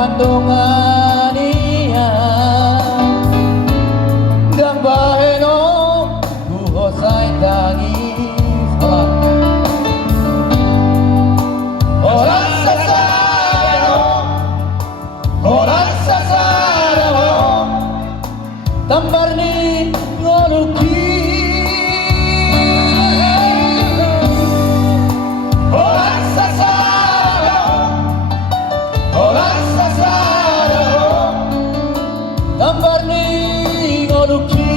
Namandungan iya dan baheno kuhosai tangis orang sasaro tambar ni ngoluki orang sasaro tambar ni ngoluki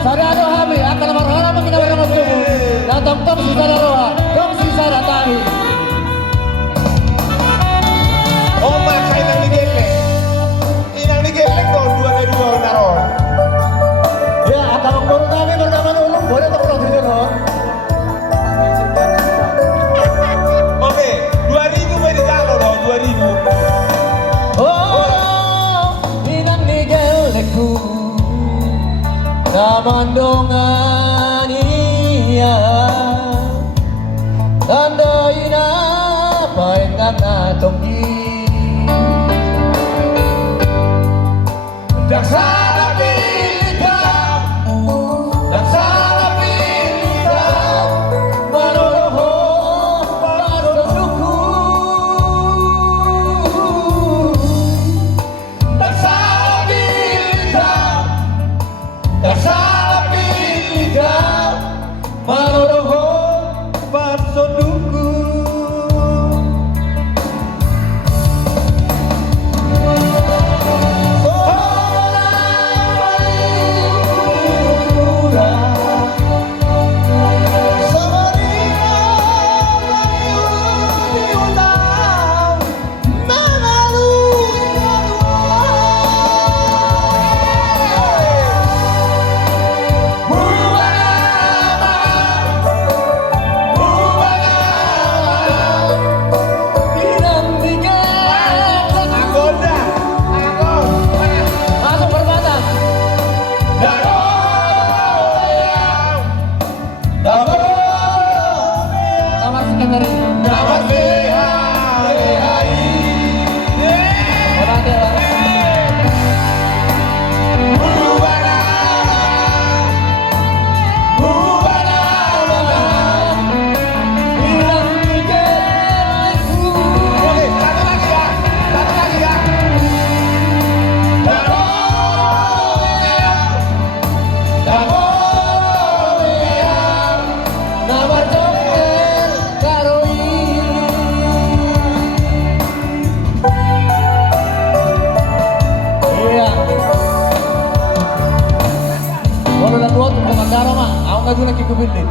Sadaro hami akan marhana mengina barang tubuh datang tong sisa roha tong sisa datangi oh maka inang digelek kok dua naron ya akan mengurung kami bersama ulung boleh tak perlu dijenon oke 2000 may regalo dong 2000 oh inang digelekku Namandungan iya tandai na paengan natonggi daksana pilita manoloho paruduku daksana pilita manoloho paruduku Aku lagi kebeli.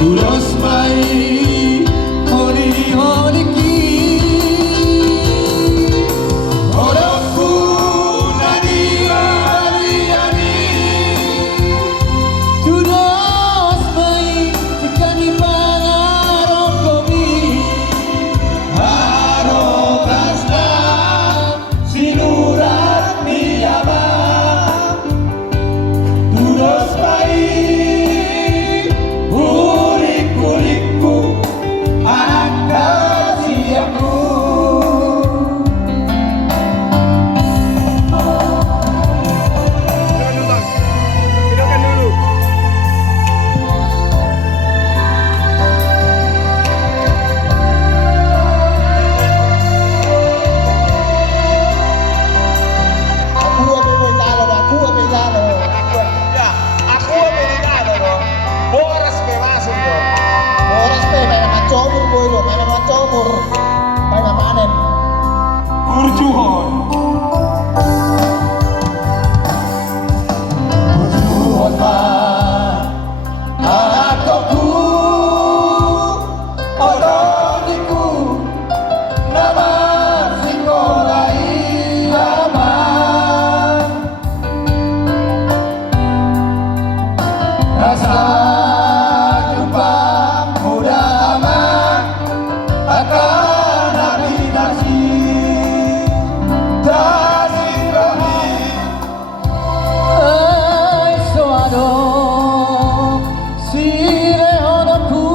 Tulos mai holi ki Orokku nadi waliani Tulos mai tikani pangarokomi Harotasna sinurat miyama Tulos mai kulik-kulikku anak kasihanku Hidupkan dulu. Ya, aku amerikano no. Boras pe masuk no. Kurjuhon. Kurjuhon ma anakku Odoniku nama singolai aman Rasa jumpa muda aman akan navigasi Tasik kami Ay suado sire honoku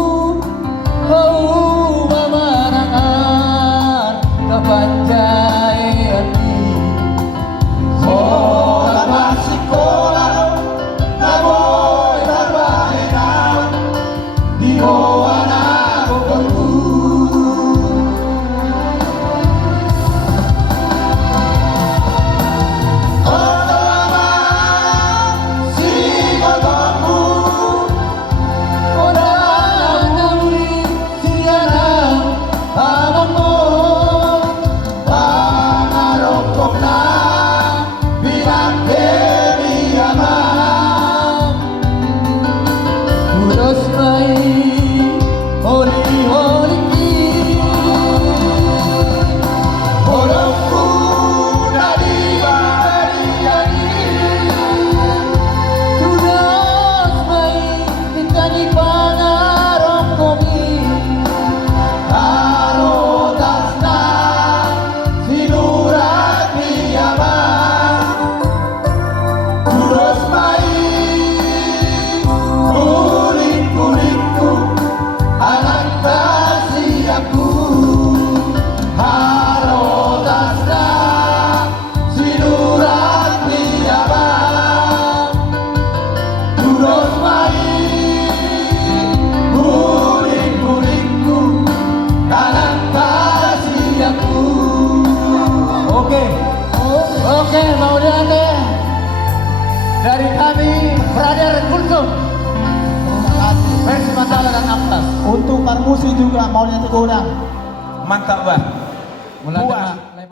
Hau mamanangan kepanjaian Sekolah masih sekolah Namoy berbahenang Di bawah nakoku Oto aman si kotomu Orang nawi siaran amanmu Pangarokok na bilang demi aman Terus mai holi-holi ki Orokku nadi waliani Tulos mai ditani pangarokomi Harotasna sinurat miyama Tulos mai kulik-kulikku anak kasihanku Harotasna sinurat miyama Tulos mai kulik-kulikku anak kasihanku Oke, mau diante dari kami Brother Kulsum versi Mandala dan Amtas. Untuk Marmusi juga maunya Tegodang. Mantap, Bah. Mulai Puas. dengan